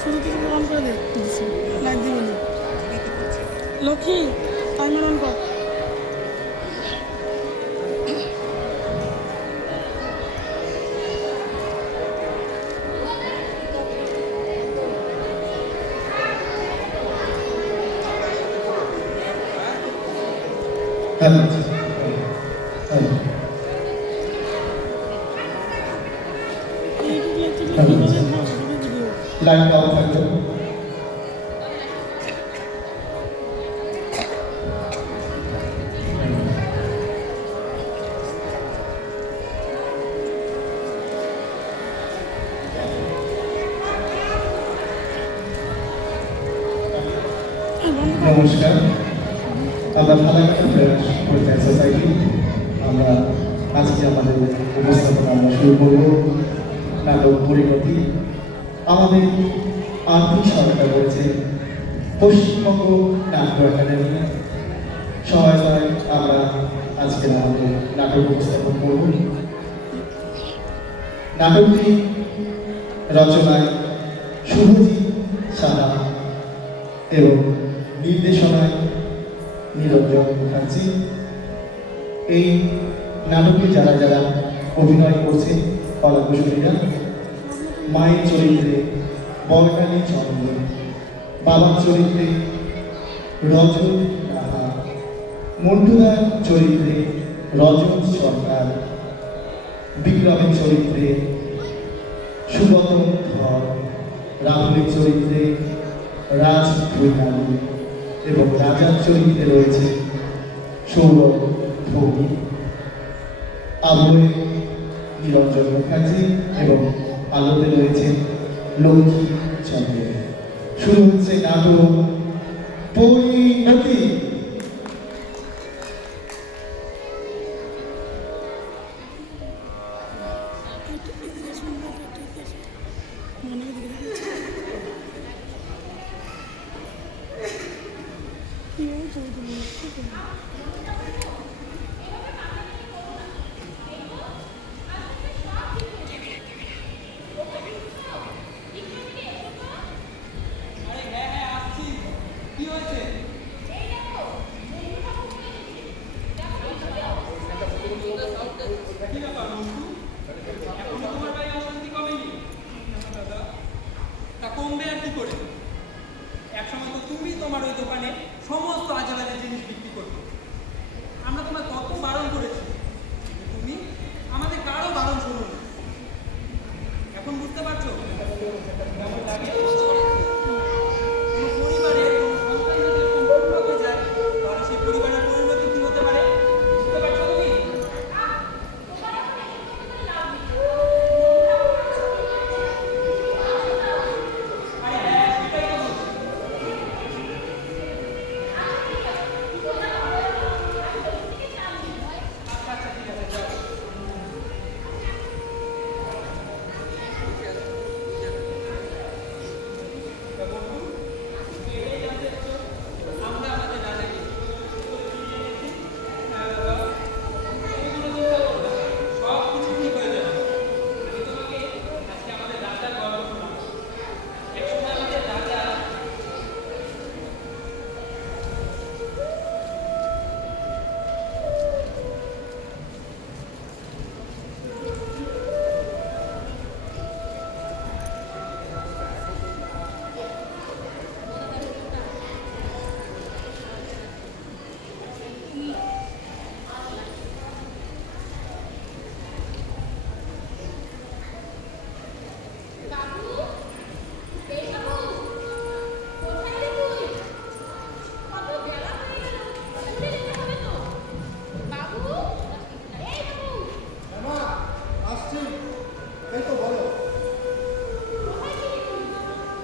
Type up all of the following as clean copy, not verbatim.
শুরু থেকে অন করে দে, লাইট দিবে না। লক্ষ্মী টাইমার অন কর। লাইন ডাউন থাকবে। নমস্কার, আমরা ফালাকাটা ফ্রেন্ডস পরিচয় সোসাইটি। আমরা আজকে আমাদের উপস্থাপনা আমরা শুরু করব নাটক পরিণতি। আমাদের আর্থিক সহায়তা করেছে পশ্চিমবঙ্গ নাট্য একাডেমি সহায়তায় আমরা আজকে আমাদের নাটক উপস্থাপন করব। নাটকটি রচনায় শুভজিৎ সাহা এবং নির্দেশনায় নিরঞ্জন মুখার্জি। এই নাটকে যারা যারা অভিনয় করছে কলাকুশলীরা: মায়ের চরিত্রে বর্ণালী চন্দ্র, বাবার চরিত্রে রজত রাহা, মন্টুদার চরিত্রে রজত সরকার, বিক্রমের চরিত্রে সুগত ধর, রাহুলের চরিত্রে রাজ ভৈনালী এবং রাজার চরিত্রে রয়েছে সৌরভ ভৌমি, আবহে নিরঞ্জন মুখার্জি এবং আলোতে রয়েছে লক্ষ্মী চন্দ্র। শুরু হচ্ছে নাটক পরিণতি। কমবে আর কি করে? একসময় তো তুমি তোমার ওই দোকানে সমস্ত আজেবাজে জিনিস বিক্রি করবে। আমরা তোমায় কত বারণ করেছি, তুমি আমাদের কারো বারণ শোনো না। এখন বুঝতে পারছো কেমন লাগে? কোনো পরিবারে কোনো সন্তান যদি সম্পূর্ণ হয়ে যায়, তাহলে সেই পরিবারের পরিণতি কি হতে পারে বুঝতে পারছো তুমি?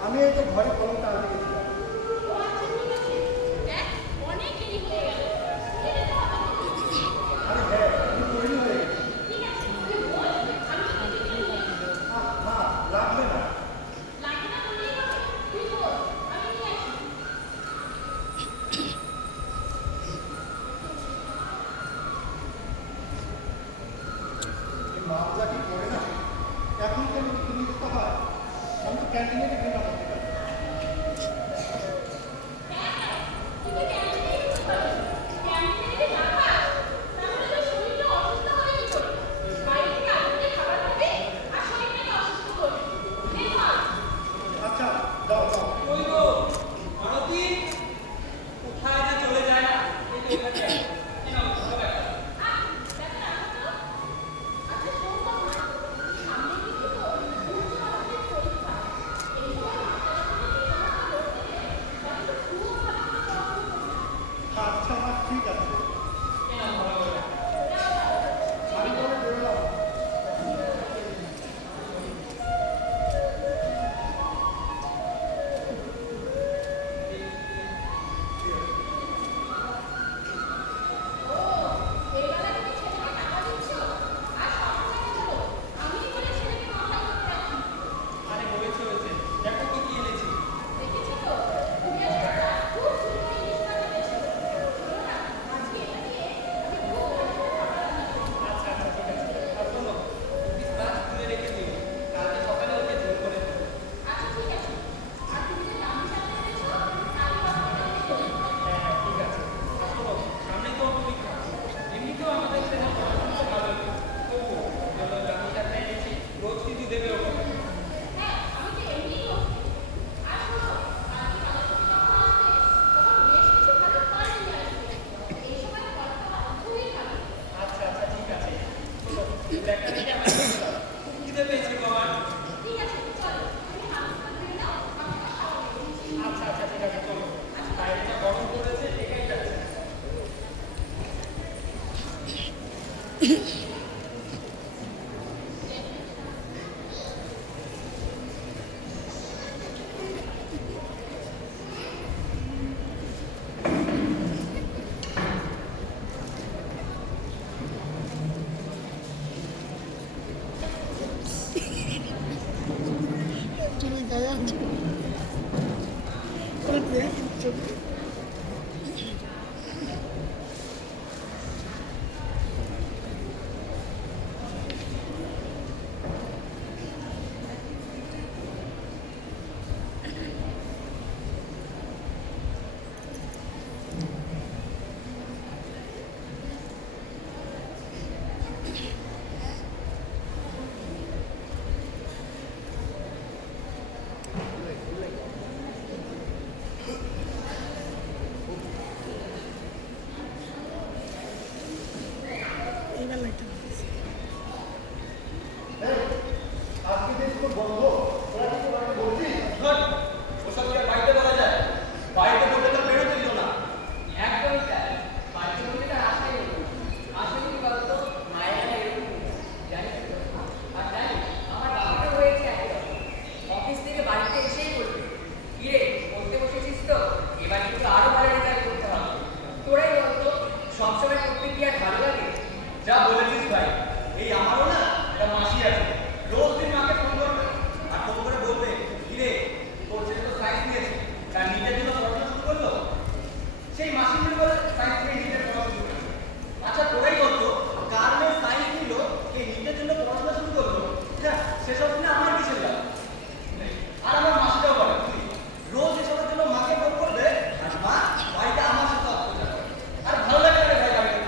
আমি এই তো ঘরে কলমটা আনতে গেছিলাম। আরে হ্যাঁ, আমি তৈরি হয়ে গেছি। না, লাগবে না। মামলা কি করে না? এখন কেন তুমি হয়? আমি তো ক্যান্টিনে খেলাম। তুমি গায়ে আছো ওই দেখ ছবি এইবার লাইটটা দিয়েছি আজকে যে স্কুল বন্ধ ওরা কি তোমাকে বলছি ওসব কি আর বাড়িতে বলা যায়? বাড়িতে বলতে তো বেরোতে দিল না। একদমই তাই। বাড়িতে বলতে তার আশাই হতো না। আসলে কি বলতো, মায়েরা এরকম জানিস তো? আর জানিস, আমার বাবাটা হয়েছে একই রকম। অফিস থেকে বাড়িতে এসেই বলবে, কিরে পড়তে বসেছিস তো? এবার কিন্তু আরো ভালো রেজাল্ট করতে হবে। তোরাই বলতো, সবসময় পড়তে কি আর ভালো লাগে? যা বলেছিস ভাই, এই আমারও না একটা মাসি আছে, রোজ দিন মাকে ফোন করবে আর ফোন করে বলবে, কিরে তোর ছেলে তো সায়েন্স নিয়েছে, তার নিজের জন্য পড়াশোনা শুরু করলো। সেই মাসি মনে বলে সায়েন্স নিয়ে নিজের পড়াশোনা শুরু করলো। আচ্ছা তোরাই বলতো, কার মেয়ে সায়েন্স নিল, কে নিজের জন্য পড়াশোনা শুরু করলো, হ্যাঁ সেসব শুনে আমার কিসের লাভ? আর আমার মাসিটাও বলে, তুই রোজ এসবের জন্য মাকে ফোন করবে আর মা বাড়িতে আমার সাথে অত্যাচার করে। আর ভালো লাগে না রে ভাই বাড়িতে।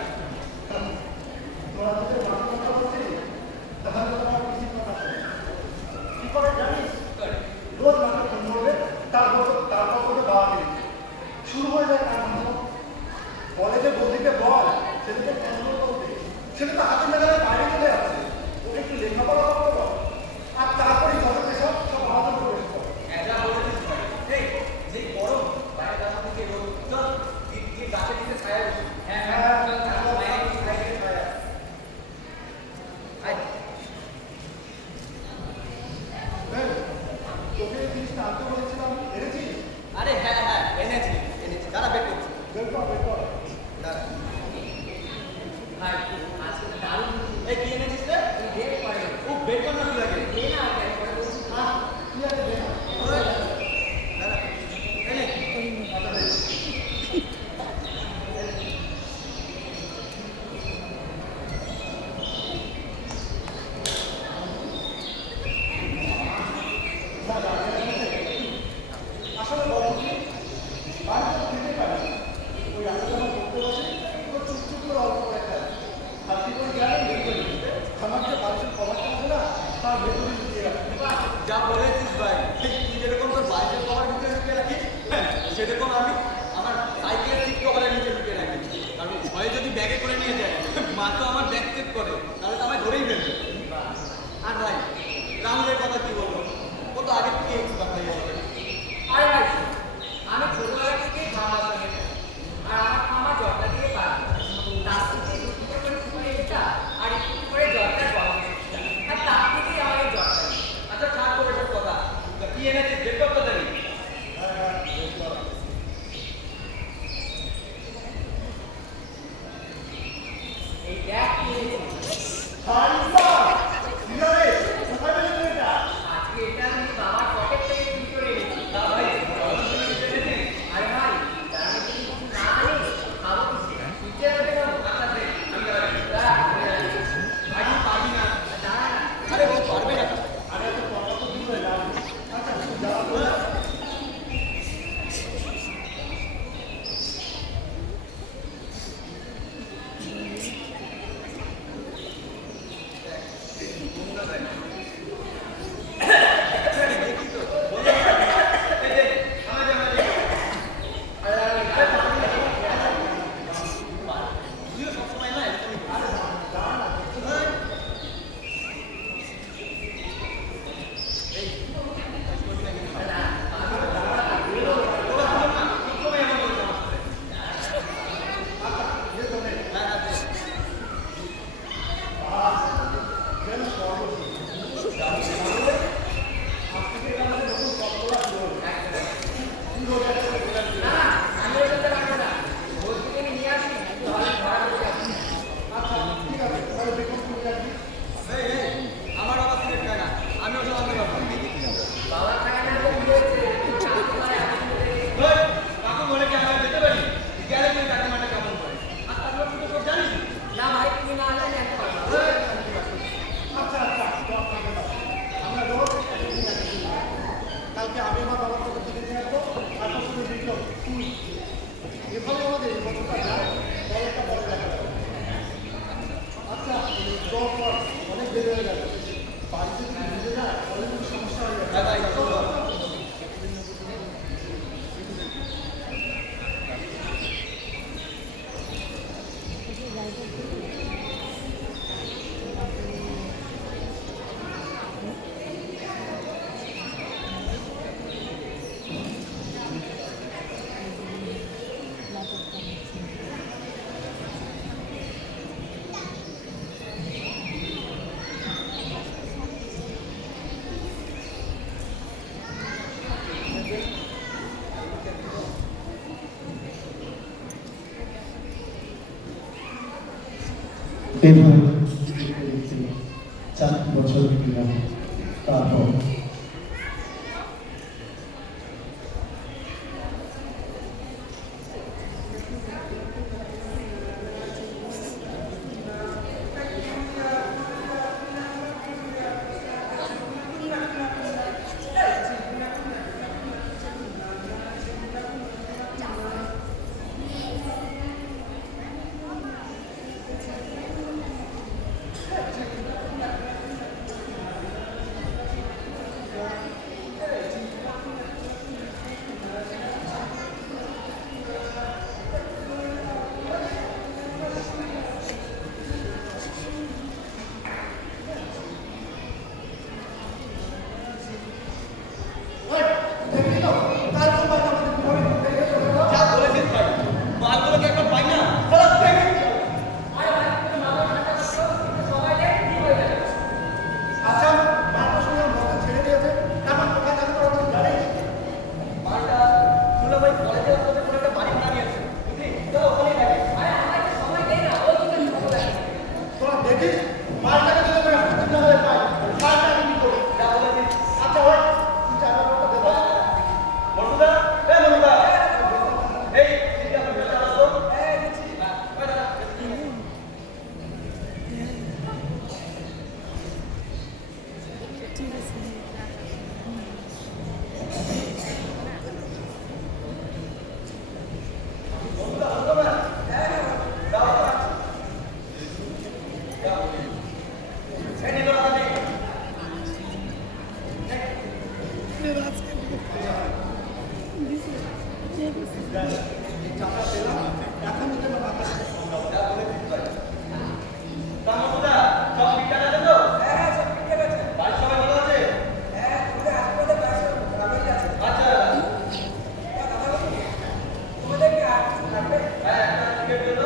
তোরা তোদের মাথা কথা বলছিস তাহলে তোমার কিছু কথা শোন। কি করে জানিস রোজ মাকে ফোন করবে তারপর করে বাবা দিবে শুরু হয়ে যায় কার মাথা কলেজে বৌদিকে বল সেদিকে ফোন করবে সেটা তো হাতের নাগালে বাইরে চলে যাচ্ছে ওকে একটু লেখাপড়া করতে বল আর তারপরে যত সব সব আমাদের প্রবেশ কর যা বলেছিস ভাই, এই যে গরম বাইরে যাওয়া থেকে রোদ, চল গিয়ে গাছের নিচে ছায়া বসি। হ্যাঁ, হ্যাঁ, চল, চল, আমার বাইরে মায়ের গিয়ে ছায়া খাই। ছায়া। আয়। তোকে এই জিনিসটা আনতে বলেছিলাম এনেছিস আরে হ্যাঁ হ্যাঁ এনেছি দাঁড়া বের করছি বের কর দাঁড়া। ভাই, আজকে দারুণ এই কি এনেছিস রে? তুই বের করে ও বের কর না তুই আগে। দে না বের করে বলছি। কি আছে দেখ ওই, দাঁড়া। এই নে। আসলে বলো কি বাড়িতে খেতে পারি ওই রাতে যখন করতে বসে তো চুপচুপ করে অল্প করে খায় আর কি করে গেলে বের করে দিতে আমার যে বাড়ির কভারটা আছে না তার ভেতরে লুকিয়ে রাখতে যা বলেছিস ভাই, তুই যেরকম তোর বাইকের কভার ভিতরে লুকিয়ে রাখিস, হ্যাঁ, সেরকম আমি আমার সাইকেলের সিট কভারের নিচে লুকিয়ে রাখি। কারণ ভয়ে যদি ব্যাগে করে নিয়ে যায়, মা তো আমার ব্যাগ চেক করে, তাহলে তো আমায় ধরেই ফেলবে। আর ভাই রাহুলের কথা কি বলবো, ও তো আগের থেকে এক্সপার্ট হয়ে গেছে। আরে ভাই, আমি ছোটবেলা থেকেই খাওয়া সঙ্গে থাকি। আর আমার খাওয়া জলটা দিয়ে পারি। তার থেকে দুটো করে স্কুলে এটা আর একটু করে জলটা গরম করতে। আর তার থেকেই আমার এই জলটা। আচ্ছা ছাড় করে সব কথা, তা কি এনেছিস বের করতে দেরি। এই ব্যাগ কি এনেছি? আজকে এটা আমি বাবার পকেট থেকে চুরি করে এনেছি। তা ভাই এনেছিস? আরে ভাই, তার মধ্যে যদি কিছু না আনি, খাবো কিসে? নিচে রাখতে পারবো? আচ্ছা দে, আমি দাঁড়াচ্ছি। দাঁড়া, আমি রাখছি। ভাই তুই পারবি না। দাঁড়া না। আরে ও পারবে না। আরে তো কথা তো দূরে না আচ্ছা তুই যা হয়েছে কাকিমার এখন ধর, কাকু বলে কি আমরা যেতে পারি? গেলে তুই কাকিমাটা কেমন করে? আর তারপর তুই তো সব জানিস। না ভাই তুমি না জানি এক কথা আচ্ছা আচ্ছা দোয়া করবে না। আমরা রোজ একদিন একদিন যাই। কালকে আমি আমার বাবার কাছে থেকে নিয়ে আসবো আর তুমি দেখো তুই এভাবে আমাদের এই বছরটা যায় বড় একটা বড় দেখা যাবে। আচ্ছা দোয়া কর অনেক দেরি হয়ে গেল বাড়িতে যদি ভিজে যায় তাহলে কিন্তু সমস্যা হয়ে যাবে। দাদা, এই চলো। এভাবে দেখতে দেখতে 4 বছর কেটে গেল। তারপর যা বলেছিস ভাই, মালগুলোকে একবার পাই না। আচ্ছা মালটা শুনে বস্তা ছেড়ে দিয়েছে তারপর কোথায় যাবে তোরা তো জানিস। মালটা শুনে ভাই কলেজে আসতে কোনো একটা বাড়ি ভাড়া নিয়েছে। বুঝলি? চলো ওখানেই থাকে। সময় দেই না ওই তুমি তোরা দেখিস মালটাকে যদি আমরা হাতে না হয়ে পাই মালটা আমি কি করি। যা বলেছিস। আচ্ছা ওই তুই চালানোটা দেবো। মধুদা, মধুদা। এই, ঠিক আছে, বেটা আসো। ওই দাদা। ঠিক আছে এই নিলো দাদা। আজকে দিছি ঠিক আছে এখন তো না বাতাস তা মধুদা, সব ঠিকঠাক আছে তো? বাড়ির সবাই ভালো আছে? আচ্ছা দাদা। হ্যাঁ, একটা টিকিট দিল।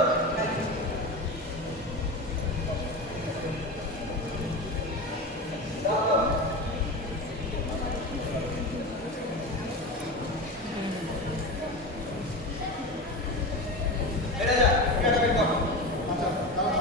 এটা যা, টিকিটটা বের কর। আচ্ছা তাহলে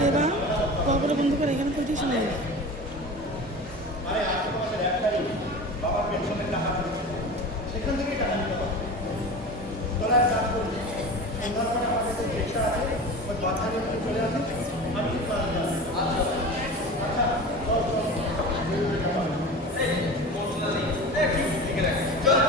দেবা গল্পটা বন্ধ করে এখানে কই দিয়েছিল আরে আজকে মাসের 1 তারিখ বাবার পেনশনের টাকা ঢুকছে। সেখান থেকেই টাকা নিতে পারবে। তোরা এক কাজ করবি, সন্ধ্যার পরে আমার কাছে রিক্সা আছে, ওই 10 তারিখ চলে আসবি, আমি ঠিক করে দিয়ে আসবো। আচ্ছা চল চল।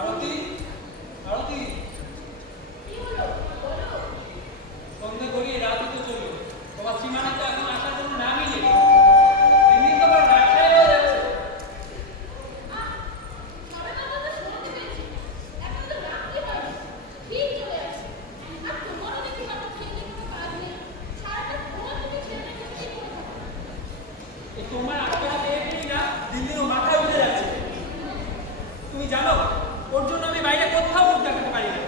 আরতি আরতি সন্ধ্যা গড়িয়ে রাত হতে চললো, তোমার সীমানা তো এখন আসার জন্য নামই নেই। দিন দিন তোমার ব্যবসায় হয়ে যাচ্ছে। এই তোমার আত্মটা পেয়ে না দিন দিন ও মাথায় উঠে যাচ্ছে। তুমি জানো ওর জন্য আমি বাইরে কোথাও মুখ দেখাতে পারি না।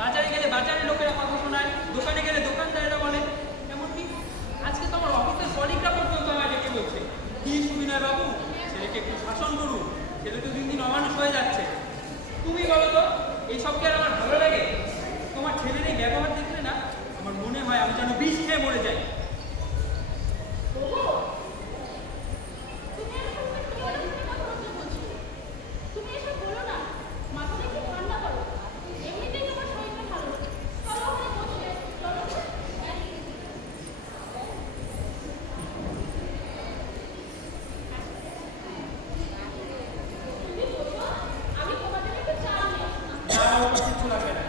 বাজারে গেলে বাজারের লোকেরা কথা শোনায়, দোকানে গেলে দোকানদারেরা বলে। এমনকি আজকে তো আমার অফিসের কলিগরা পর্যন্ত আমায় ডেকে বলছে, কি সুবিনয় বাবু, ছেলেকে একটু শাসন করুন, ছেলে তো দিন দিন অমানুষ হয়ে যাচ্ছে। তুমি বলো তো এইসব কি আর আমার ভালো লাগে? তোমার ছেলের এই ব্যবহার দেখলে না আমার মনে হয় আমি যেন বিষ খেয়ে মরে যাই। না, আমার কিছু লাগবে না।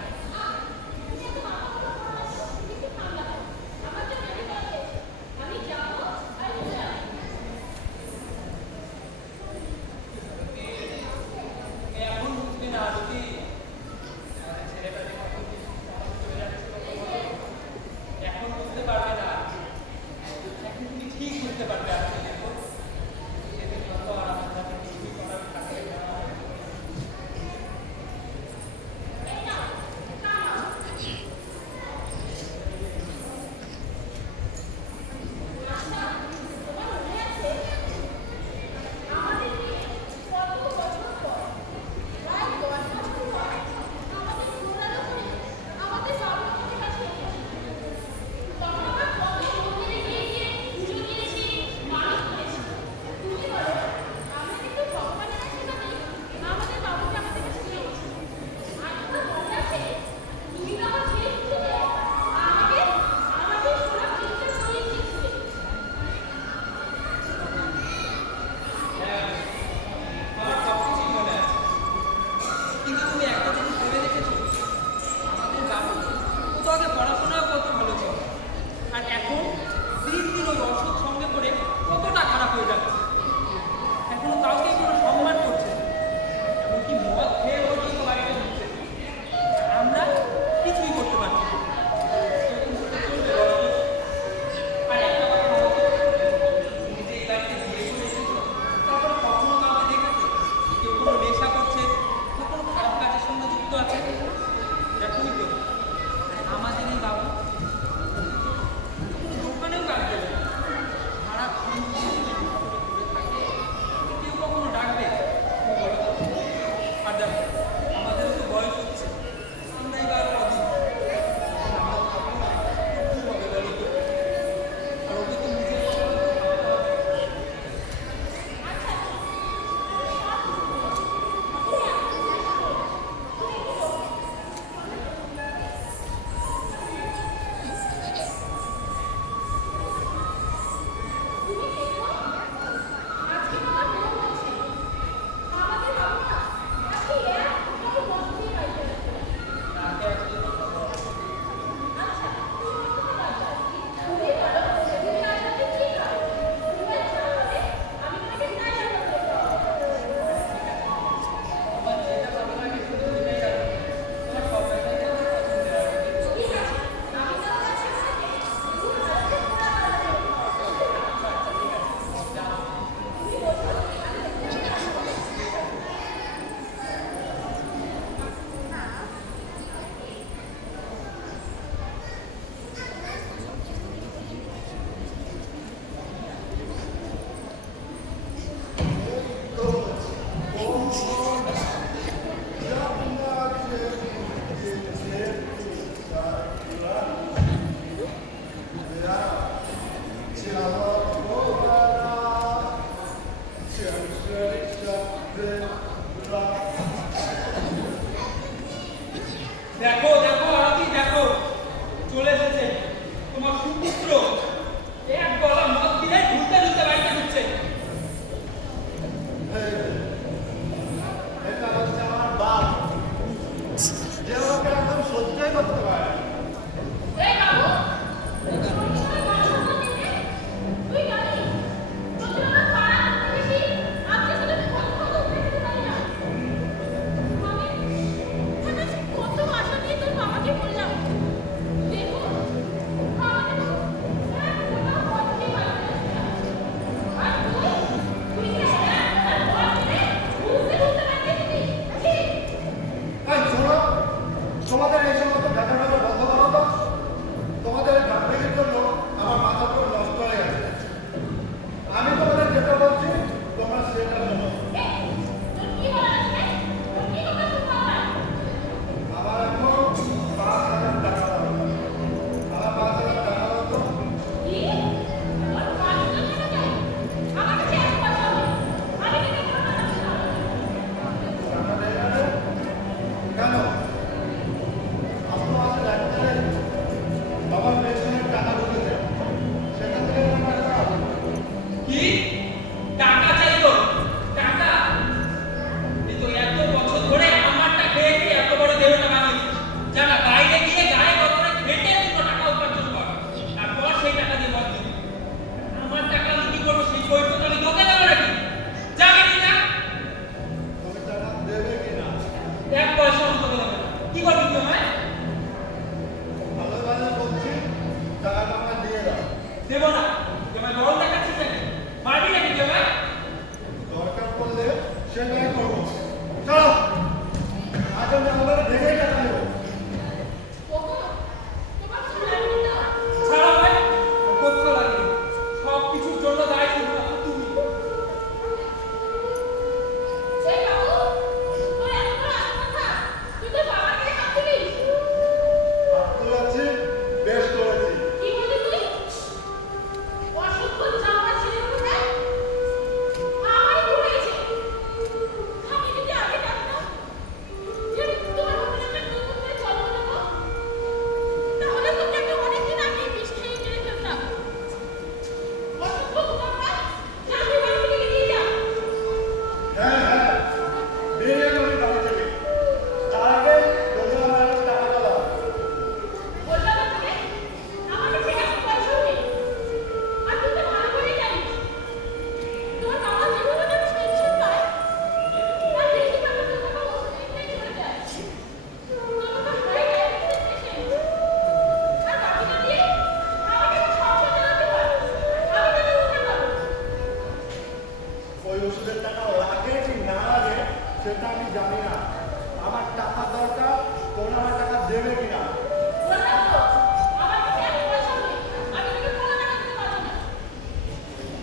আমার টাকা দরকার, তোমরা আমার টাকা দেবে কিনা?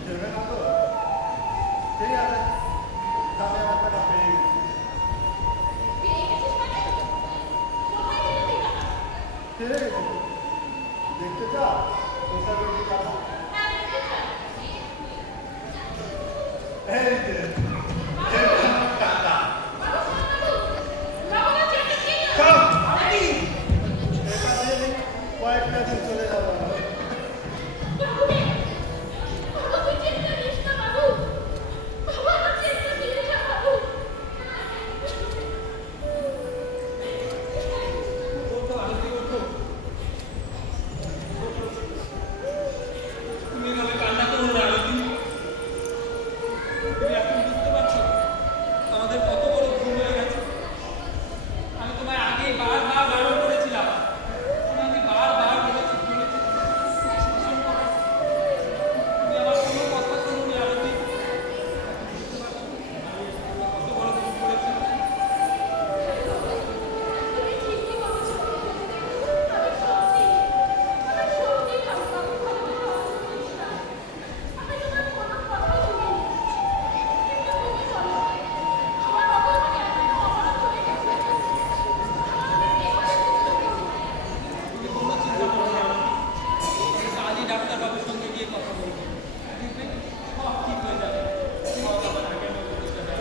দেবে না তো? ঠিক আছে, তাহলে আমার টাকা পেয়ে গেছি। পেয়ে গেছি। দেখতে চাও কোথায় বেশি টাকা? এই যে টাকা কয়েকটা দিন চলে যাবো। ওঠো, আরতি ওঠো। তুমি এভাবে কান্না করো না, আরতি। তুমি এখন বুঝতে পারছো আমাদের কত বড় ভুল হয়ে গেছে? আমি তোমায় আগে বারবার বারণ করেছিলাম, তোমাকে বারবার বলেছি শাসন করো। তুমি আমার কোনো কথা শোনোনি, আরতি। বুঝতে পারছো আমি কত বড় ভুল করেছি? তুমি কোনো চিন্তা করো না, আমি আজই ডাক্তারবাবুর সঙ্গে গিয়ে কথা বলবো। দেখবে সব ঠিক হয়ে যাবে। সব আবার আগের মতো হয়ে যাবে।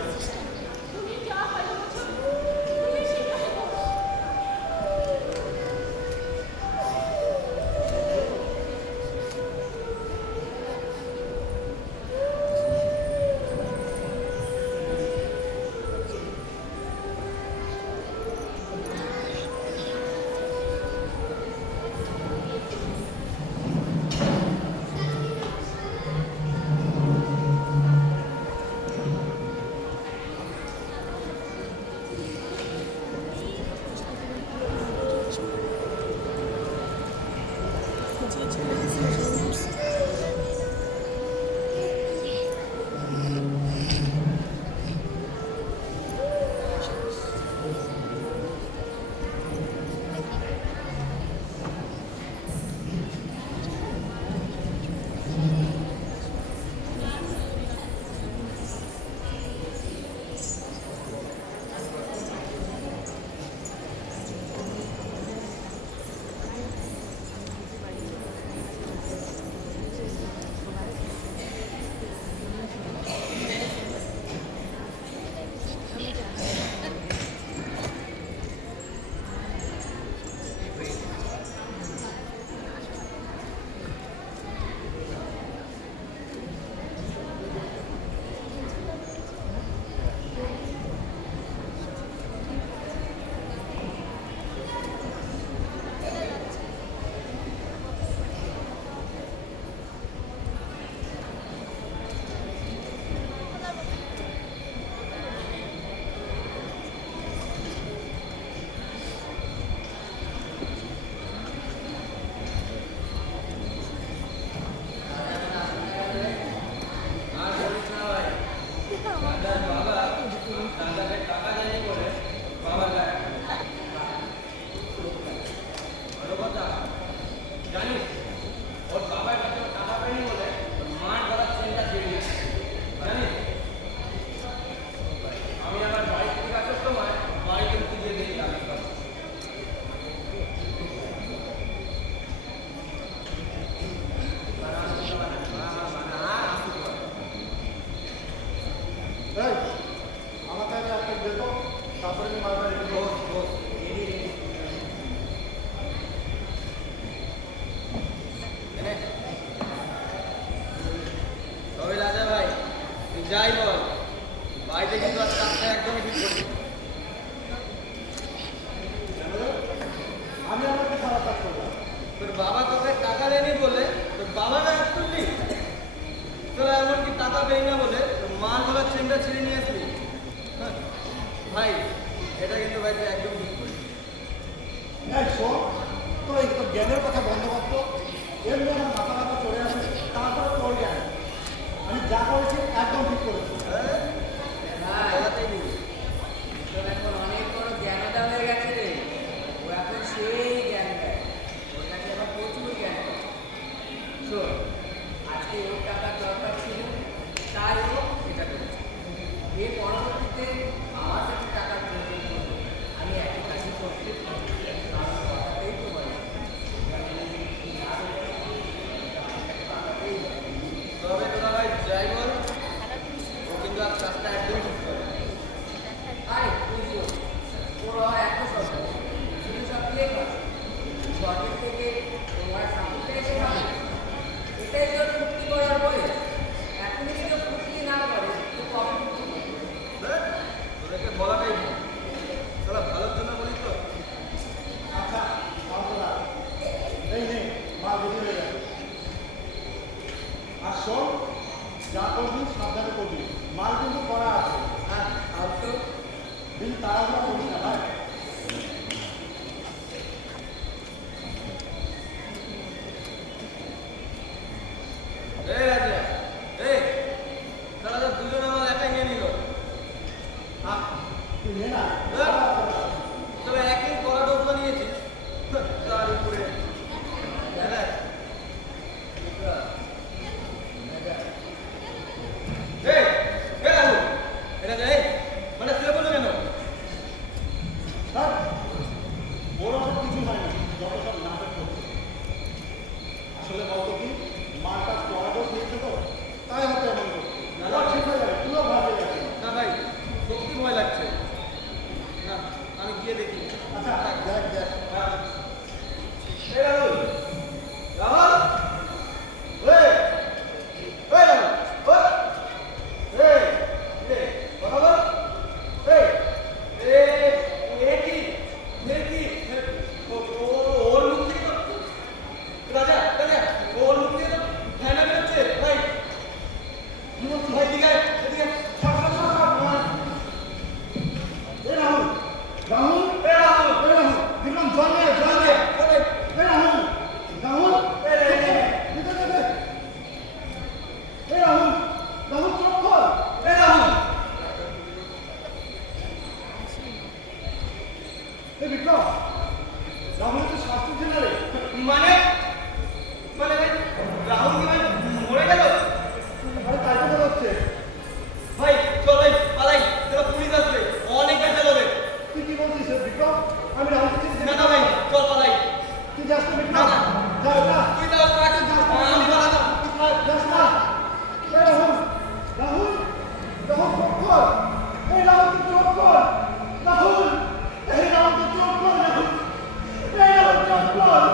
এই, আমাকে আগে একটা দেখো, তারপরে আমি মালটা রেখে দেবো। তবে রাজা ভাই তুই যাই বল, বাড়িতে কিন্তু আর কাজটা একদমই ঠিক করবি। আমি আমাকে খারাপ কাজ করবো। তোর বাবা তোকে টাকা দেয়নি বলে তোর বাবাটা এক করলি, তোরা এমনকি টাকা পেই না বলে তোর মাল বলার চেনটা ছিঁড়ে নিয়ে আসবি। হ্যাঁ, ভাই এটা কিন্তু ভাই তুই একদম ঠিক করবি। এই শোন, তোর এই তোর জ্ঞানের কথা বন্ধ করতো, এমনি আমার মাথা ব্যথা চলে আসে, তারপরে তোর জ্ঞান। আমি যা করেছি একদম ঠিক করেছি। হ্যাঁ, এটাতেই নিবি। তোর এখন তুই নে না তবে একদিন কড়া ডোজ বানিয়েছিস তার উপরে এটা যাই মানে তুই বললো কেন স্যার ওরা সব কিছু হয় না যত সব নাটক করছে আসলে বলতো কি মারটা চড়াডোজ দিচ্ছে তো তাই হয়তো এমন করছে ওরা ঠিক হয়ে যাবে তুইও ভালো হয়ে যাবে না ভাই সত্যি ভয় লাগছে না আমি গিয়ে দেখি আচ্ছা দেখ দেখ এই রাহুল রাহুল ওই ওই রাহুল ওই এই এই কথা বল এই এ কি ওর মুখ থেকে তো রাজা রাজা ওর মুখ থেকে তো ফ্যানা বেরোচ্ছে ভাই কি বলছিস ভাই এদিকে আয়, এদিকে আয়। এ রাহুল রাহুল এই রাহুল এ রাহুল বিক্রম জল নে জল নে এ রাহুল রাহুল এ রাহুল রাহুল চোখ খোল এই রাহুল এ বিক্রম রাহুল তো শাস্ত্র ছিল রে মানে মানে ভাই রাহুল কি ভাই মরে গেল আরে তাই তো মনে হচ্ছে ভাই চল ভাই পালাই তোরা পুলিশ আসবে অনেক বেঁচে যাবে তুই কি বলছিস রে বিক্রম আমি রাহুলকে চিনতে না না ভাই চল পালাই তুই যাস না বিক্রম না, না। যা যা তুই তাও কাছে আমি পালাতাম যাস না এ রাহুল রাহুল রাহুল চোখ খোল এই রাহুল চোখ খোল রাহুল এই রাহুল চোখ খোল রাহুল এই রাহুল চোখ খোল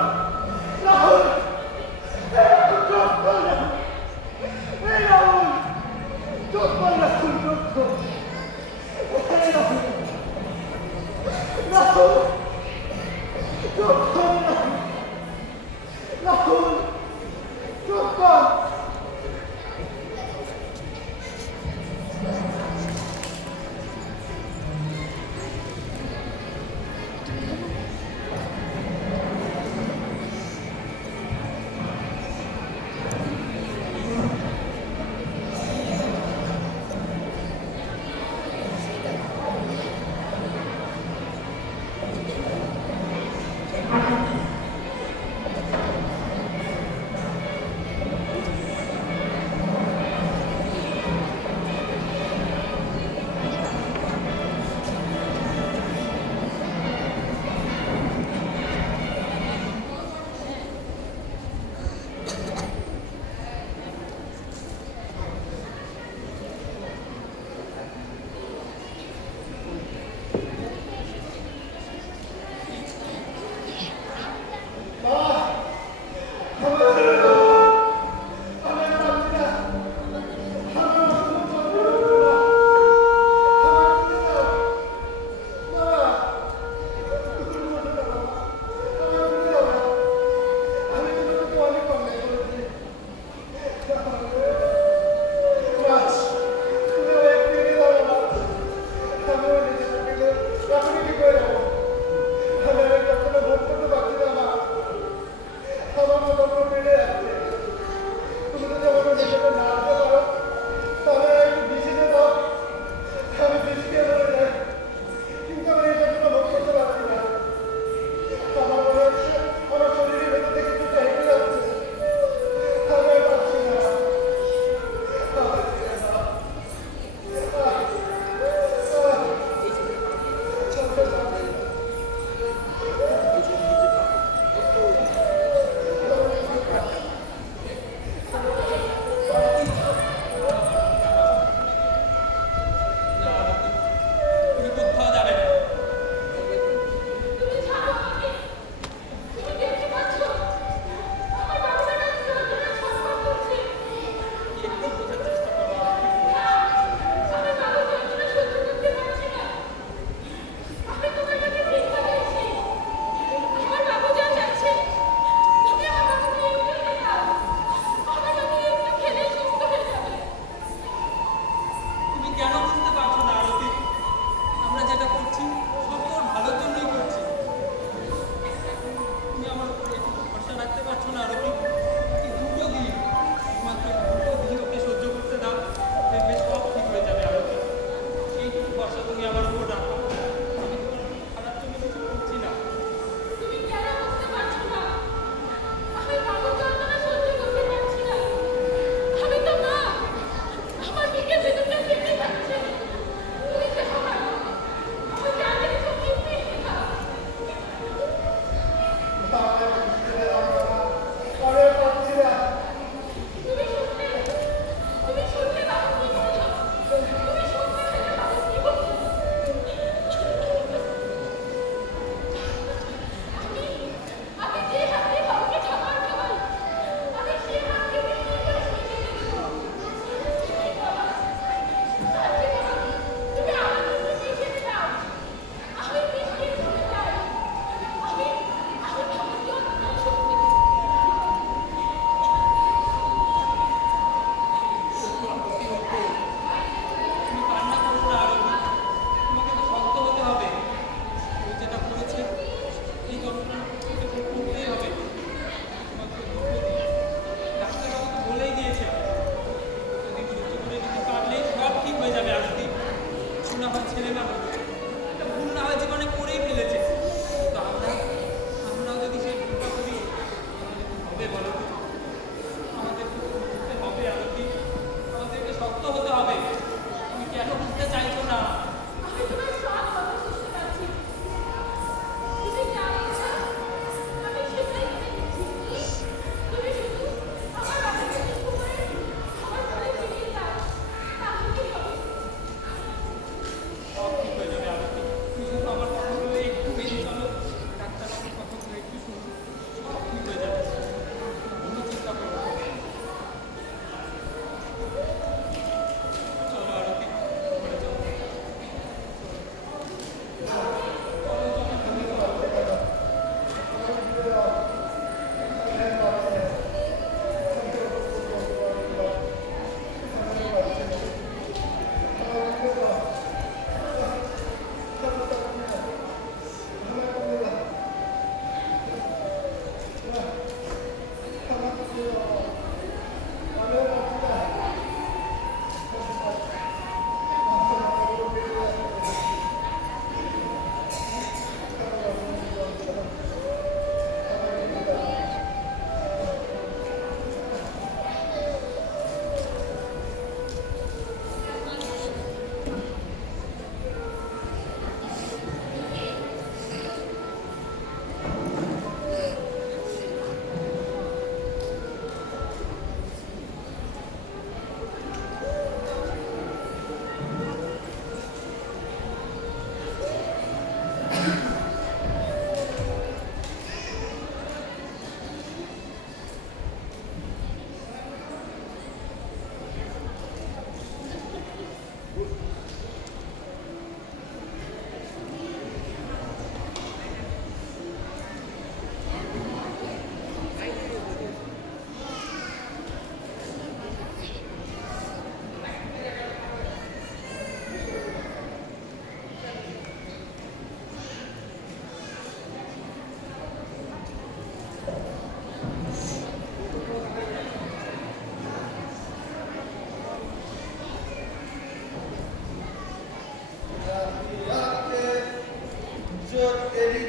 जो तेरी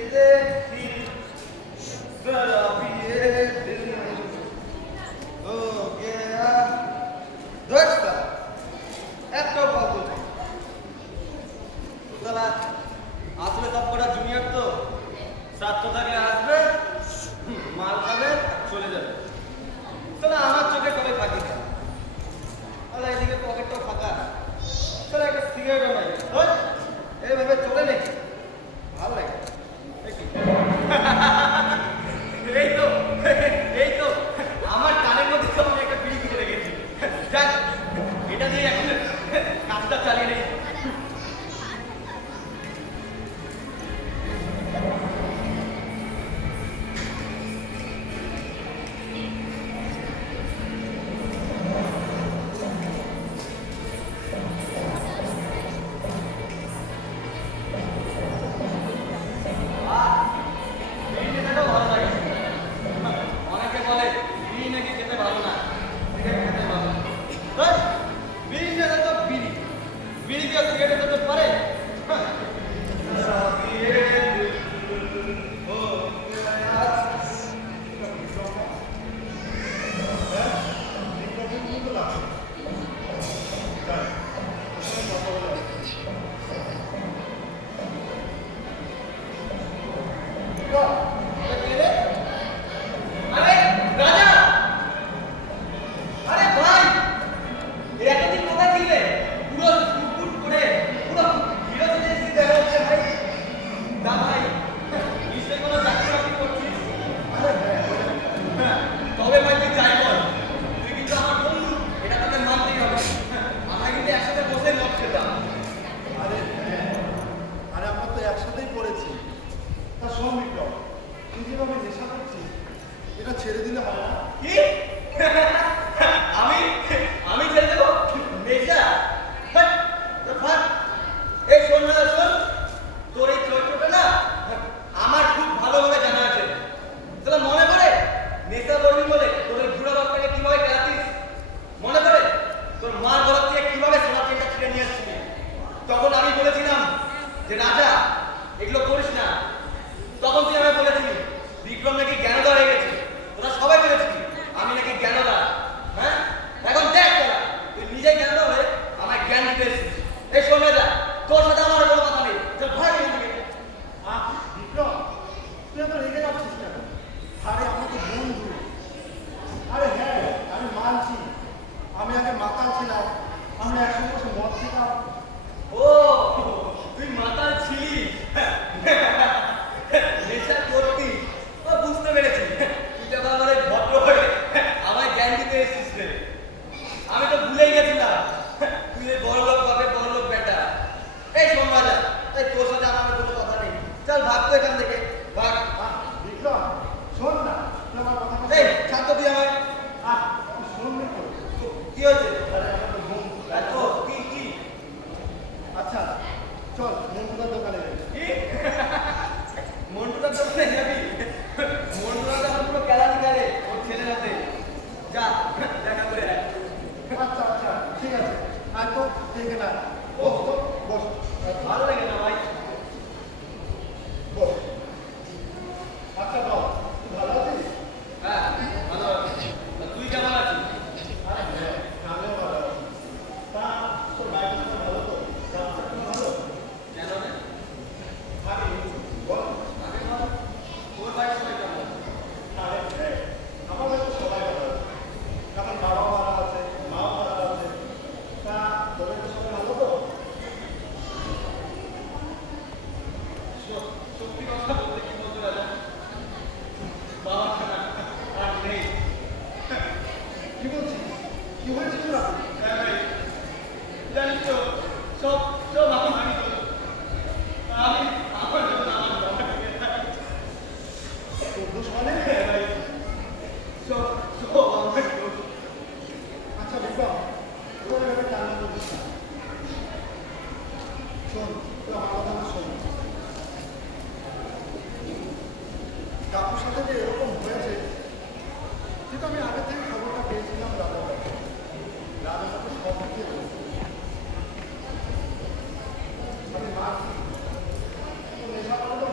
जरा भी ये दिल हो गया दोस्त একটা ফালতু সালা আসলে সব কটা জুনিয়র তো ছাত্র থাকলে আসবে মাল খাবে চলে যাবে সালা আমার চোখে কবে ফাঁকি খায় সালা এদিকে পকেটটাও ফাঁকা সালা একটা সিগারেটও নাই ওই এইভাবে চলে নাকি ভালো লাগে এই তো আমার কানের মধ্যে তো আমি একটা বিড়ি কিনে রেখেছি যাক এটা দিয়ে এখন কাজটা চালিয়ে নেই অনেকে বলে বিড়ি নাকি খেতে ভালো না সিগারেট খেতে ভালো বিড়ি খেতে তো বিড়ি বিড়ি কেউ সিগারেট খেতে পারে আরে রাজা আরে ভাই এই এতদিন কোথায় ছিলে পুরো ফুটফুট করে পুরো হিরো সেজে এসেছিস দেখা হচ্ছে ভাই না ভাই নিশ্চয়ই কোনো চাকরি বাকরি করছিস আরে হ্যাঁ তবে ভাই তুই যাই বল তুই কিন্তু আমার বন্ধু এটা তোকে মানতেই হবে আমরা কিন্তু একসাথে বসে মদ খেতাম আরে আরে আমরা তো একসাথেই পড়েছি তা শোন বিক্রম তুই যেভাবে নেশা করছিস এটা ছেড়ে দিলে হবে না কি আমি আমি ছেড়ে দেবো নেশা হাট, তোর ভাত। এই শোন না শোন তোর এই চরিত্রটা না আমার খুব ভালোভাবে জানা আছে তোরা মনে পড়ে নেশা করবি বলে তোর ওই বুড়া বাপটাকে কিভাবে খেলাতিস মনে পড়ে তোর মার গলা থেকে কিভাবে সোনার চেনটা ছিঁড়ে নিয়ে আসছিলি তখন আমি বলেছিলাম যে রাজা এগুলো করিস না তখন তুই আমায় বলেছিলি বিক্রম নাকি জ্ঞানদা হয়ে গেছে তোরা সবাই বলেছিলি আমি নাকি জ্ঞানদা হ্যাঁ এখন দেখ তোরা তুই নিজেই জ্ঞানদা হয়ে আমায় জ্ঞান দিতে এসেছিস এই শোন রাজা তোর সাথে আমার কোনো কথা নেই চল ভাই এখান থেকে বিক্রম তুই এত রেগে যাচ্ছিস কেন আরে আমরা তো বন্ধু আরে হ্যাঁ আমি মানছি আমি আগে মাতাল ছিলাম আমরা একসঙ্গে বসে মদ খেতাম ও তুই মাতাল ছিলিস নেশা করতি ও বুঝতে পেরেছি তুই তো আমার এই ভদ্র হয়ে আমায় জ্ঞান দিতে এসেছিস রে আমি তো ভুলেই গেছিলাম তুই এই বড় লোক পাবে বড় লোক বেটা এই শোন রাজা এই তোর সাথে আমার কোনো কথা নেই চল ভাগ তো এখান থেকে ভাগ বিক্রম শোন না তুই আমার কথা এই ছাত্র তুই আমায় তুই শোন না তো। কি হয়েছে আরে আমরা তো বন্ধু এত কি আচ্ছা চল বন্ধুদার দোকানে যাই কি মন্টুদার দোকানে যাবি মন্টুদা তো আমার পুরো কেলানি করে ওর ছেলের হাতে যা দেখা করে আয়। আচ্ছা আচ্ছা ঠিক আছে আর তো ঠিক না বস তো বস ভালো লাগে না ভাই বস আচ্ছা বল তুই ভালো আছিস হ্যাঁ ভালো আছি। তা তুই কেমন আছিস আরে হ্যাঁ আমিও ভালো আছি তা তোর বাইকটা ভালো তো রাস্তাটা ভালো কেন রে আরে বল আগে বল তোর ভাই সবাই কেমন আছে? আরে হ্যাঁ আমার বাড়িতে সবাই ভালো আছে কারণ বাবা ভালো আছে মাও ভালো আছে তা তোর বাড়িতে সবাই ভালো তো সত্যি কথা বলতে কি বলতে রাজা বাবা ছাড়া আর নেই কি বলছিস কি হয়েছিল না হ্যাঁ ভাই জানিস তো সব সব আমারই দোষ। আমি আমার জন্য আমার বাবাকে তোর দোষ মানে হ্যাঁ ভাই সব সব আমার দোষ। আচ্ছা বিক্রম তোর ব্যাপারে কান্না করছিস না শোন তুই আমার কথা না শোন কাকুর সাথে যে এরকম হয়েছে কিন্তু আমি আগে থেকে খবরটা পেয়েছিলাম রাজার কাছে রাজার কাছে সব দিয়ে বলছি আমি মারছি তো নেশা করে তো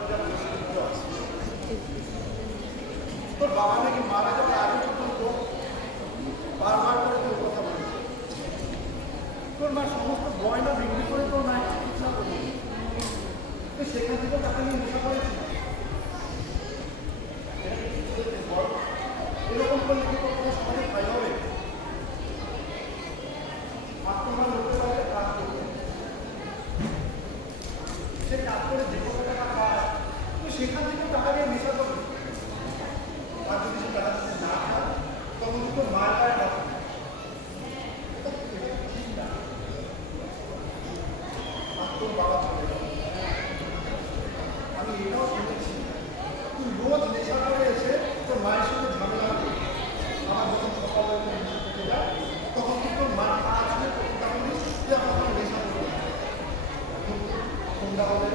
পূজা প্রসিদ্ধ আছে। তোর বাবা নাকি মারা যাওয়ার আগে পর্যন্ত বারবার করে তোর কথা বলেছে। তোর মা সমস্ত গয়না বিক্রি করে তোর মায়ের চিকিৎসা করেছে। তুই সেখান থেকে টাকা নিয়ে নেশা করেছিস। এরকম করলে কি তোর কোনো সমাজে ভাই হবে? আত্মমান লোকের বাইরে কাজ করতে, সে কাজ করে যে কত টাকা পায় তুই সেখান থেকে টাকা নিয়ে নেশা করবি। আর যদি সে টাকা দিতে না খায় তখন তুই তোর মায়ের গায়ে হাত দিবি। ঠিক না। আর তোর বাবা চলে গেল। আমি এটাও শুনেছি তুই রোজ নেশা করে এসে তোর মায়ের সঙ্গে ঝামেলা করবি। আমার যখন সকালবেলা নেশা করতে যায় তখন তুই তোর মার পা ছুঁয়ে প্রতিটা করিস যে আমার নেশা করবো। সন্ধ্যা হবে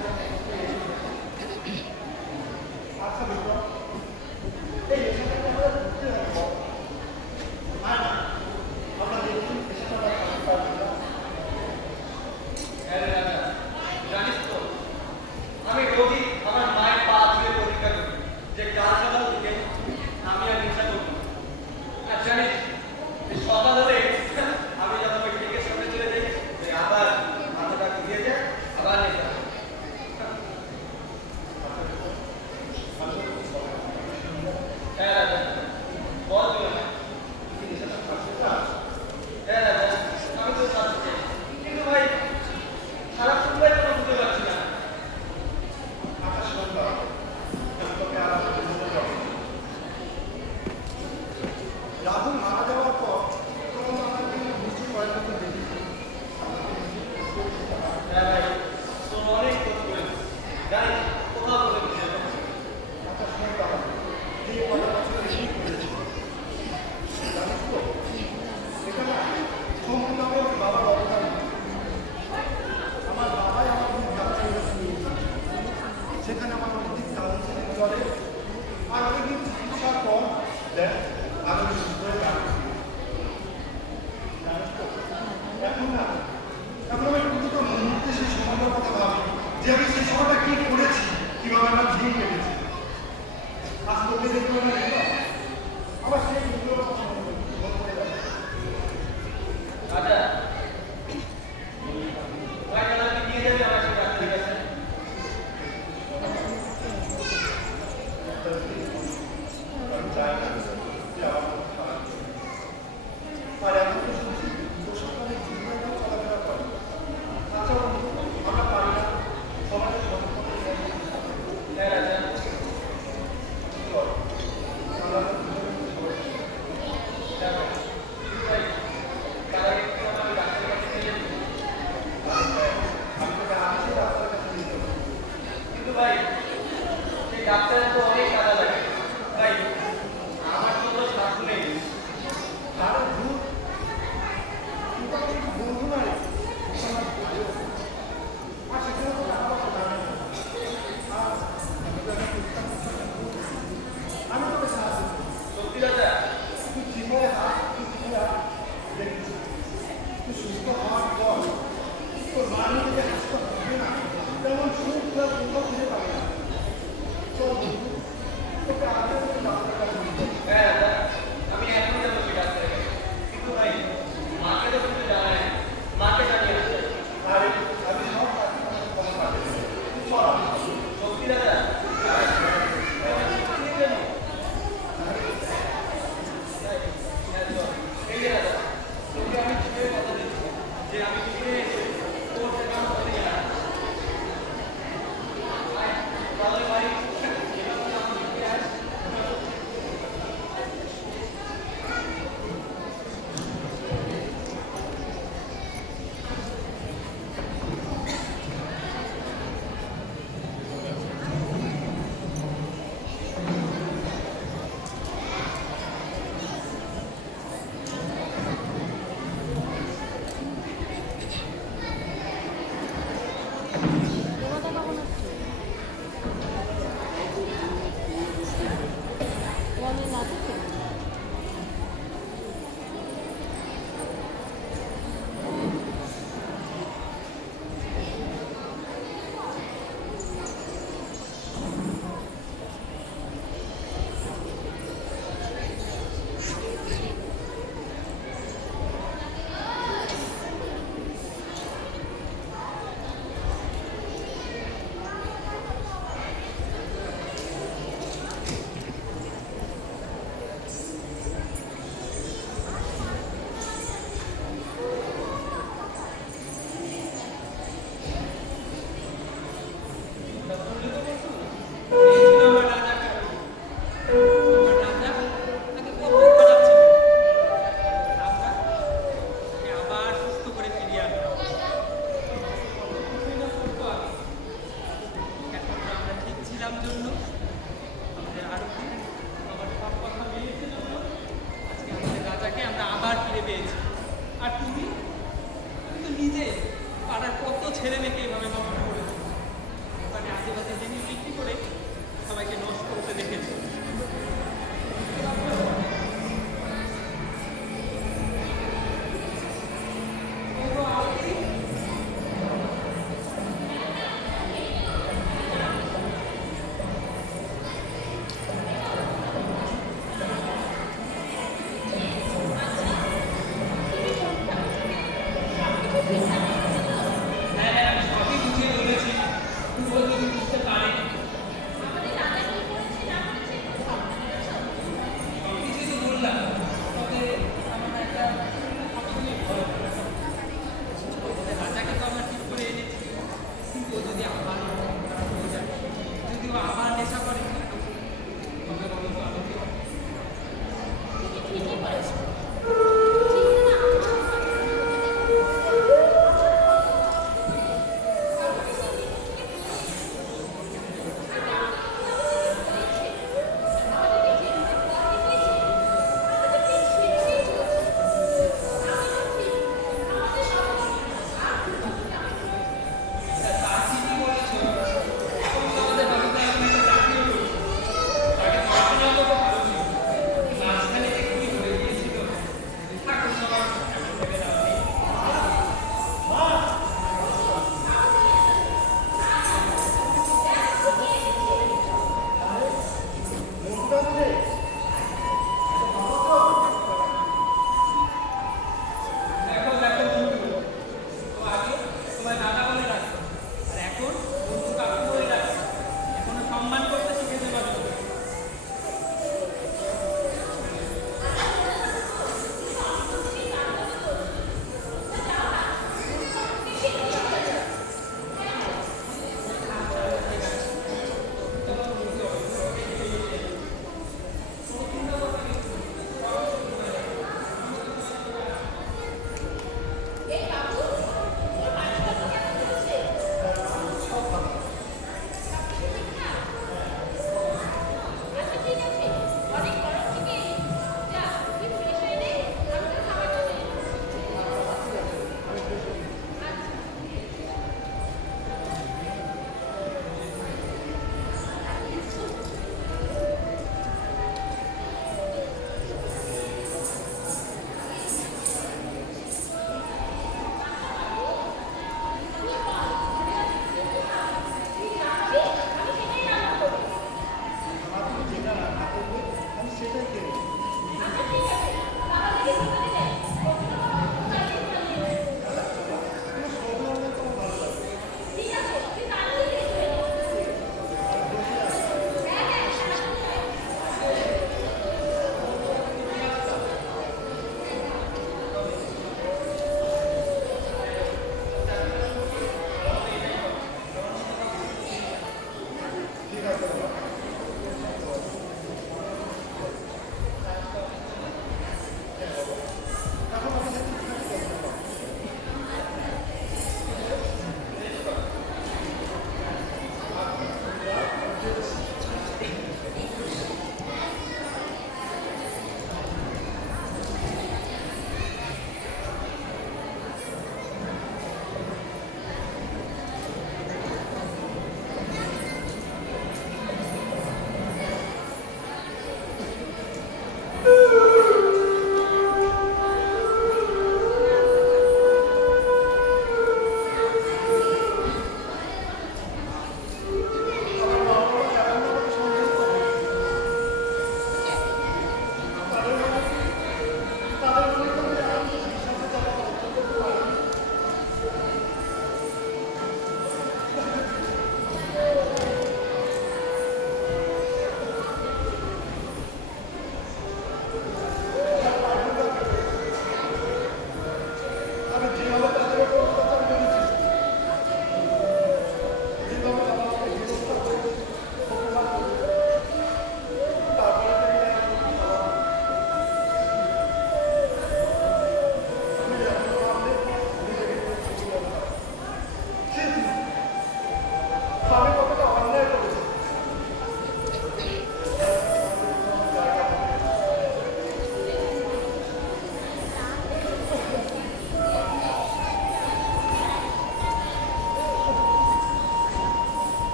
আচ্ছা বিক্রম, এই নেশাটাকে আমরা ঘুরতে রাখবো। আয় না, আমরা দেখি নেশাটা থাকতে পারবি না। হ্যাঁ রে রাজা, জানিস তো আমি রোজই আমার মায়ের পা ছুঁয়ে প্রতিজ্ঞা করি যে কাল সকাল থেকে আমি আর নেশা করবো না। আর জানিস এই সকাল হলে আমি যখন ওই ঠেকের সামনে চলে যাই যে আবার মাথাটা ঘুরিয়ে যায় আবার নেশা। হ্যাঁ রাজা, বল তুই আমায়, তুই কি নেশাটা ছাড়তে চাস? হ্যাঁ রাজা, আমি তো ছাড়তে চাই, কিন্তু ভাই খারাপ সুন্দর কোনো বুঝতে পারছি না। আচ্ছা সন্ধ্যা, আমি তোকে আর আমাকে বলে যাবো। রাহুল মারা যাওয়ার পর তখন আমাকে বুঝতে পারে না দেখি। হ্যাঁ ভাই, তোর অনেক খোঁজ করেছি, জানিস কোথাও তোকে বুঝে যাবো। আচ্ছা সন্ধ্যা, এই কটা বছর এই করেছি জানিস তো এখানে সম্পূর্ণ আমার বাবার অবদান নেই। আমার বাবাই আমার খুব ভালো পরিবেশ নিয়েছে। সেখানে আমার অনেকদিন কাউন্সিলিং চলে আর অনেকদিন চিকিৎসার পর দেখ আমি সুস্থ হয়ে যাবো। জানিস তো এখন না, এখন আমি প্রতিটা মুহূর্তে সেই সময়টার কথা ভাবি যে আমি সেই সময়টা কি করেছি, কিভাবে আমার দিন কেটেছি। আজ তোকে দেখলো না আবার সেই দিনগুলোর কথা মনে পড়ে গেল। রাজা, ভাই তাহলে তুই নিয়ে যাবি আমার সাথে ডাক্তারের কাছে? আমি চাই না যে আমার খুব খারাপ লাগে। আর এখন তো শুনছি তোর সঙ্গে অনেক জীবনটাও চলাফেরা করে। আচ্ছা আমরা পারি না সবাইকে সচেতন করে হ্যাঁ রাজা, চল আমরা দুজনে দেখো ভাই তার আগে তুই আমাকে ডাক্তারের কাছে নিয়ে যাবি? আমি তোকে আজকে ডাক্তারের কাছে নিয়ে যাবো। কিন্তু ভাই সেই ডাক্তারের তো অনেক টাকা লাগে ভাই, আমার তো কোনো সাধ্য নেই। আরে ধুর, তুই তো আমার একটু বন্ধু না রে, আমার ভাইও। আর সেখানে তো টাকা পয়সা লাগে না। আর আমি তো একটা টুকটাক আমি তোকে সাহায্য করবো। সত্যি রাজা? তুই জীবনে হাত তুই জীবনে হাত দেখবি তুই সুস্থ হওয়ার পর তোর মা নিজেকে হাসতে হবে না তেমন সুখ তোর কোথাও খুঁজে পাবে না। চল বন্ধু, তোকে আগে থেকে ডাক্তারের কাছে নিয়ে যাবো। হ্যাঁ রাজা, আমি এখনই যাবো সেই ডাক্তারের কাছে, কিন্তু ভাই মাকে তো কিছু জানাই না, মাকে জানিয়ে আসতে। আরে আমি সব কাজে তোমাকে ফোন পাঠিয়ে দেবো। তুই চল আমি যাবো। সত্যি রাজা? কেন? এই যে রাজা, তোকে আমি জীবনে কথা দিচ্ছি যে আমি জীবনে এসে তোর সেবা করতে গেলাম। তাহলে ভাই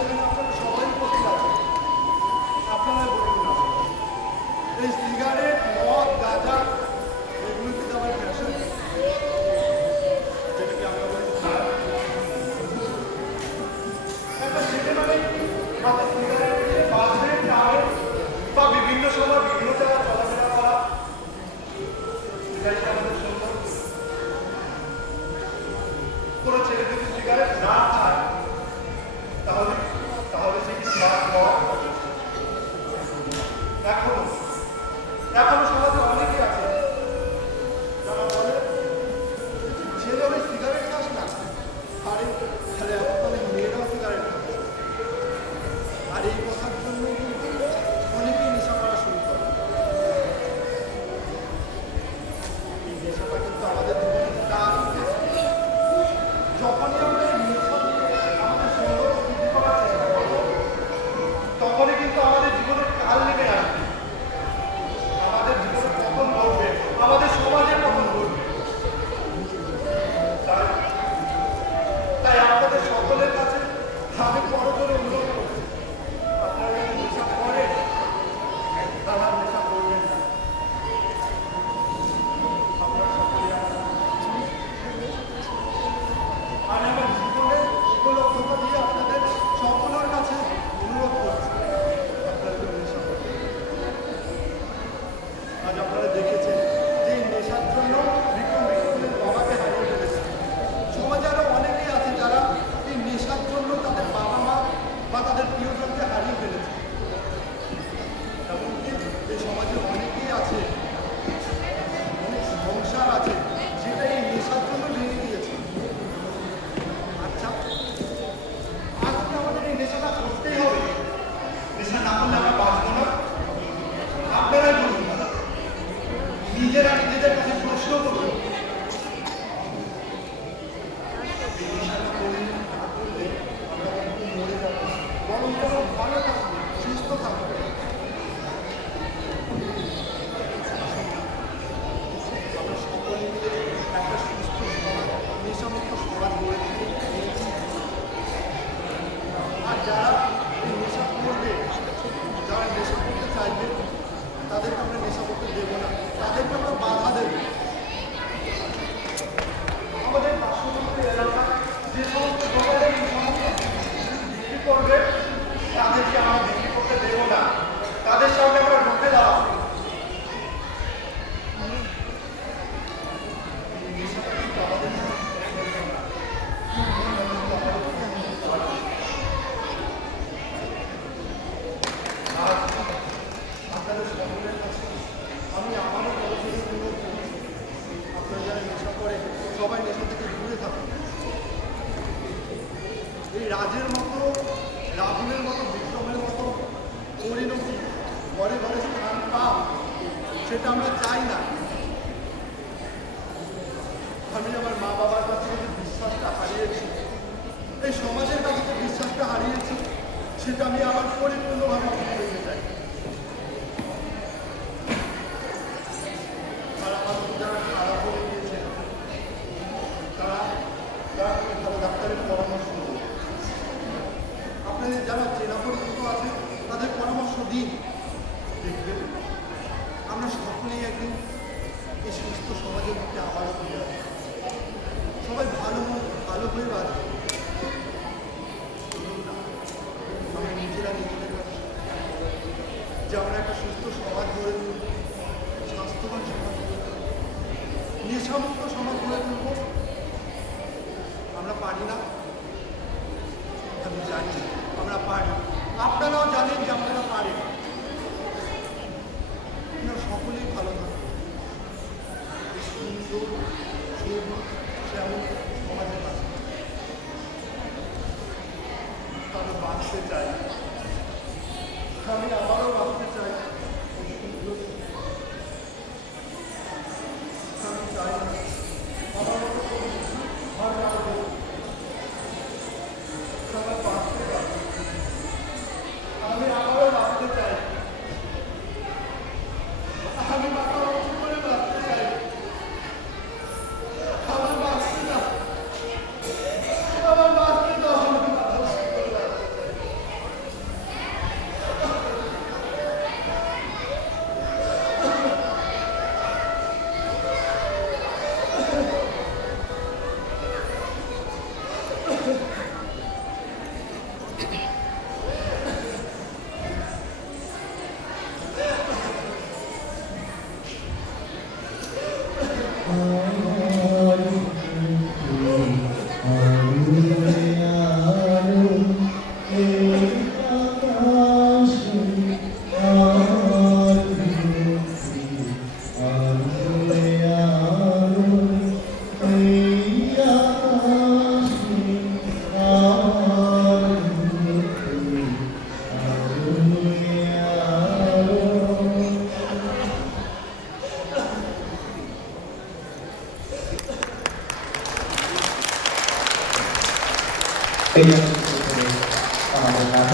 এখানে আপনারা সবাই উপস্থিত আছেন। আপনারা বলুন না, এই সিগারেট, মদ, গাঁজা এগুলো কি আমার ফ্যাশন, যেটাকে আমরা বলি খারাপ। একটা ছেলে মানে হাতে সিগারেট দিয়ে বাসে, ট্রামে বা বিভিন্ন সময় বিভিন্ন জায়গায় চলাফেরা করা, এটাই কি আমাদের সুন্দর? কোনো ছেলে যদি সিগারেট না খায় তাহলে তাহলে সে কি স্মার্ট নয়? এখনো সমাজে অনেকে আছে যারা বলে ছেলে অনেক সিগারেট খাস না, আরে তাহলে এখন মেয়েরাও সিগারেট খাচ্ছে। আর এই কথার জন্য কিন্তু অনেকেই নেশা করা শুরু করে। এই নেশাটা কিন্তু আমাদের জীবনে দারুণ নেশা। যখনই আমরা এই নেশা দিয়ে আমাদের সৌন্দর্য বৃদ্ধি করার চেষ্টা করবো, তখনই কিন্তু আমাদের জীবনে কাল নেমে আসবে, আমাদের জীবনে পতন ঘটবে, আমাদের সমাজের পতন ঘটবে। তাই আপনাদের সকলের কাছে আমি করজোরে অনুরোধ করছি, আপনারা যদি নেশা করেন তাহলে আর নেশা করবেন না। আপনারা সকলে আমি আমার জীবনের উপলব্ধতা দিয়ে আপনাদের সকলের কাছে অনুরোধ করছি, আপনারা যদি নেশা করেন। আজ আপনারা দেখেছেন যে এই নেশার জন্য বিক্রম বিক্রমের বাবাকে হারিয়ে ফেলেছে। সমাজে আরও অনেকেই আছে যারা এই নেশার জন্য তাদের বাবা মা বা তাদের প্রিয়জনকে হারিয়ে ফেলেছে। এমনকি এই সমাজে অনেকেই আছে, অনেক সংসার আছে যেটা এই নেশার জন্য ভেঙে গিয়েছে। আচ্ছা, আজকে আমাদের এই নেশাটা করতেই হবে। নেশা না করলে আমরা বাঁচবো না। আপনারাই বলুন, নিজেরা নিজেদের কাছে প্রশ্ন করুন, এই নেশাটা করলে না করলে আমরা কিন্তু মরে যাবো, বরং বরং ভালো থাকবো, সুস্থ থাকবো। আমরা সকলে মিলে একটা সুস্থ সমাজ, নেশামুক্ত সমাজ গড়ে তুলি। আর যারা এই নেশা করবে, যারা নেশা করতে চাইবে, তাদেরকে আমরা নেশা করতে দেবো না, তাদেরকে আমরা বাধা দেবো। আমাদের পার্শ্ববর্তী এলাকা যে সমস্ত দোকানে এই সমস্ত বিক্রি করবে, তাদেরকে আমরা বিক্রি করতে দেবো না, তাদের সামনে আমরা ঢুকে দাঁড়াবো। নেশাটা কিন্তু আমাদের আজ আপনাদের সকলের কাছে আমি আমারও করজোরে অনুরোধ করছি, আপনারা যারা নেশা করে সবাই নেশা থেকে দূরে থাকুন। এই রাজের মতো, রাহুলের মতো, বিক্রমের মতো পরিণতি ঘরে ঘরে স্থান পাও, সেটা আমরা চাই না। আমি আমার মা বাবার কাছে যে বিশ্বাসটা হারিয়েছি, এই সমাজের কাছে যে বিশ্বাসটা হারিয়েছি, সেটা আমি আমার পরিপূর্ণভাবে ফিরে পেতে চাই। আর আমার যারা খারাপ হয়ে গিয়েছে তারা খুব ভালো ডাক্তারের পরামর্শ নেব। আপনাদের যারা চেনা পরিচিত আছে তাদের পরামর্শ দিন, দেখবেন আমরা সকলেই একদিন এই সুস্থ সমাজের মধ্যে আবারও ফিরে আসবো। সবাই ভালো হয়ে বাঁচবে। আমরা নিজেরা নিজেদের কাছে যে আমরা একটা সুস্থ সমাজ গড়ে তুলব, স্বাস্থ্যবান সমাজ গড়ে তুলব, নেশামুক্ত সমাজ গড়ে তুলব। আমরা পারি না? আমি জানি আমরা পারি, আপনারাও জানেন যে আপনারা পারেন। আপনারা সকলেই ভালো থাকবেন, সুন্দর সবুজ শ্যামল সমাজের কাছে আমি বাঁচতে চাই। আমি আবারও বাঁচতে চাই। আমি চাই না আমার মতো ঘর রাখবো, সবাই বাঁচতে পারবে। আমি আবারও বাঁচতে চাই। আমি মাথা উঁচু করে বাঁচতে চাই। আমার বাঁচতে দাও, আমার বাঁচতে দাও, আমি মাথা উঁচু করে বাঁচতে চাই। এই জন্য আমাদের নাটক